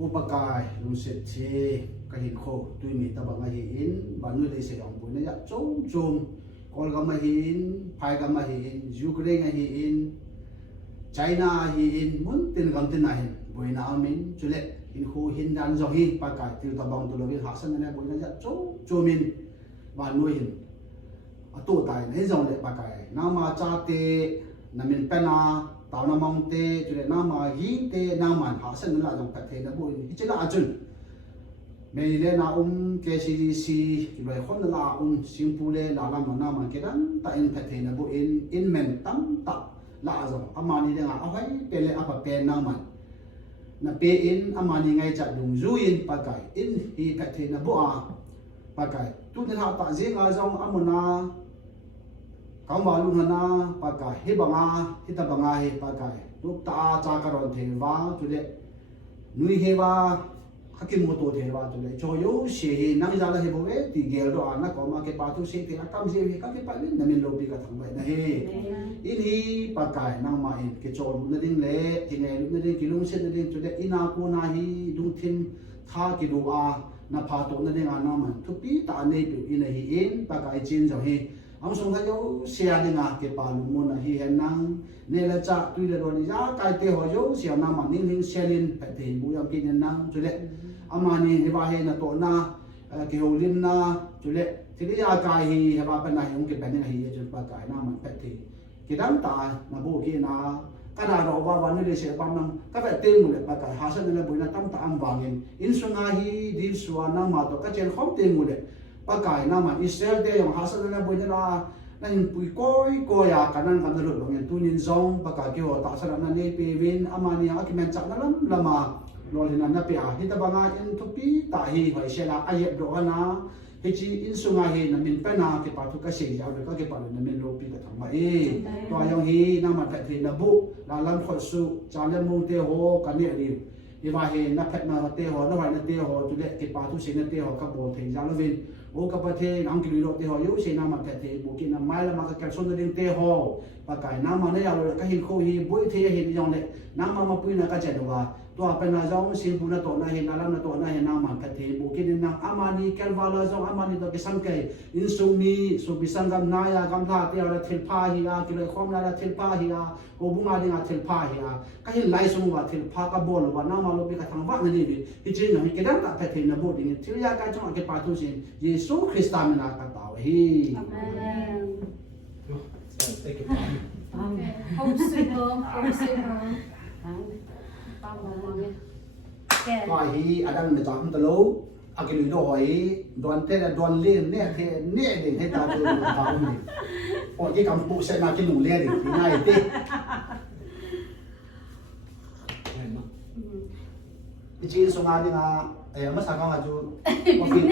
อุปการลุเสตเชก็เห็นโคตุยมีตะบังหินบานุเลยเสียงบุญเนี่ยจงจงกอลกามาหินไพกามาหินยูเครนหินไชน่าหินมุนตินกันตินนาหินบุญนาอามินจุเลหินโคหินดันจงหิปากายติวตะบังตุลวิหาสันเนี่ยบุญเนี่ยจงจงมินบานุหินตัวตายในจงเลยปากายนามาจาเตนามินเป็นนาตาวนามองเตจุเลนามาหินเตนามันหาสันนั่นแหละจงเป็ดเทนบุญฮิจลาจุนเมเลนาเคซีดีซีจุเลยคนละซิมพูเลลาลามันนามันเกดันตาอินเป็ดเทนบุอินเมนตั้มตาลาจงอามานีเดงเอาไว้เป็นเลยอาปะเป็นนามันนาเปอินอามานีไงจัดดุงจูอินปากายอินฮีเป็ดเทนบุอาปากายตุนหาตาเจงอาจงอามุนาคำว่าลุงนาปากายฮิบังอาฮิตาบังอาฮิปากายลูกตาจาการอนเทวาจุเลนุยเฮวาฮักกิมุตัวเทวาจุเลโชยุเสียนังจาระเฮบเวติเกลโดอานะก็มาเก็บปาตุเสียที่นักกำเสียก็เก็บไปเลยนั่นเป็นโลบิกทั้งใบนะเฮอินฮีปากายนังมาอินเกจอลุนดิงเล่ที่ไงลุนดิงกิลุงเซนดิงจุเลอินาคูนาฮีดุงทิมท่ากิดูอานาพาโตนั่นเองอานามันทุกปีตาเนปิอินฮีอินปากายจินจังเฮอังสงฆ์เขาเสียดิงาเก็บปาลุมุนฮีเห็นนังเนลจ่าตุยเลโรนิจ้าไก่เตหอยเสียนามันนิ่งนิ่งเชลินเปเตบุยามกินนังจุเลอามานีเฮบาเฮนาโตนาเกโฮลิมนาจุเลทีนี้อากายฮีเฮบาเป็นนายองค์เก็บเป็นนายฮีจุลปากายนามันเปเตกิดันตานาบุกีนาขณะเราว่าวันนี้เสียปั๊มนังก็แบบเต็มเลยปากายหาสันนั่นบุยนาตั้มตามวางเงินอินสุนาฮีดิสวานามาโตก็เจนข้อมเต็มเลยปากายนามันอิสราเอลเดียงหาสันนั่นบุยนานั่นปุยก้อยกันนั่นกันรุ่งเงินตุนินซองปากายเกี่ยวตาสันนั่นนี่เปวินอามานีอาคิเมนจักนั่นละมาโลลินันนับยาฮิตาบังอาอินทุปีตาฮีหอยเชลาอาเยบโดอานาฮิจิอินสุงาฮีนั่นมินเป็นนาเก็บปาทุกเสียยาวเลยก็เก็บปาเลยนั่นมินโลปีกับทั้งมาตัวยังฮีนั่นมันแต่ที่นับุลาลันขดสุจาเลมุงเตโฮกันเนี่ยดีอีว่าเฮนับเพชรนาเตโฮนับไว้นาเตโฮจุเลเก็บปาทุกสิ่งนาเตโฮกับโบเทยาลวินโอกับประเทศอังกฤษโลเตโฮยุเซนามันแต่ที่บุกินาไม้ละมากับแกส่วนเดิมเตโฮปากายน้ำมันเนี่ยเราก็เห็นโคฮีบุยเทียเห็นยังเลยน้ำมันมาปุยนักก็จะดูว่าตัวเป็นนายจ้องสิบุญตัวนั้นเห็นอะไรนั่นตัวนั้นเห็นน้ำมันกระเทียมบุกินน้ำอามานีแคลวาลาจ้องอามานีตัวกิสังเกตอินสุนีสุบิสังกัมนายากำลาเตียร์เทลพาฮิอากิเลขอมลาเทลพาฮิอาโอบุงาดิงาเทลพาฮิอาก็เห็นไล่สมุว่าเทลพากระบอกว่าน้ำมันลบไปกระทั่งว่านั่นนี่บิฮิจินหน่อยกินน้ำตาเทนนับดิ่งที่ยากการจ้องเก็บปาตุสินเยซูคริสต์มินาคตาวฮีอาเมนก็ฮีอาดันไม่จำตะลูอากิลุยโดหอยดวนเทดวนเลี้ยนเนี่ยเทเนี่ยเด็กให้ตาดูตาอุ้มโอ้ยคำพูดเสนากินหนูเลี้ยดิง่ายดิพี่จีนส่งงานดิงามาสักการะจู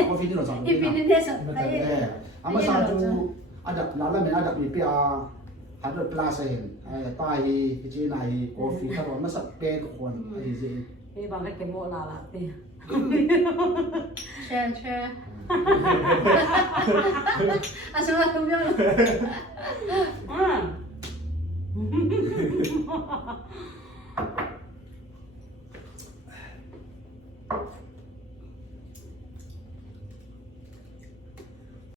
kopi ni loh Ipin ini desa. Ama satu ada lala men ada pipi a 100 plus tai ji nai kopi kalau masak pe kon ai jiนี่บางก็เก็บโมลาละตี Share. Asal aku bilang.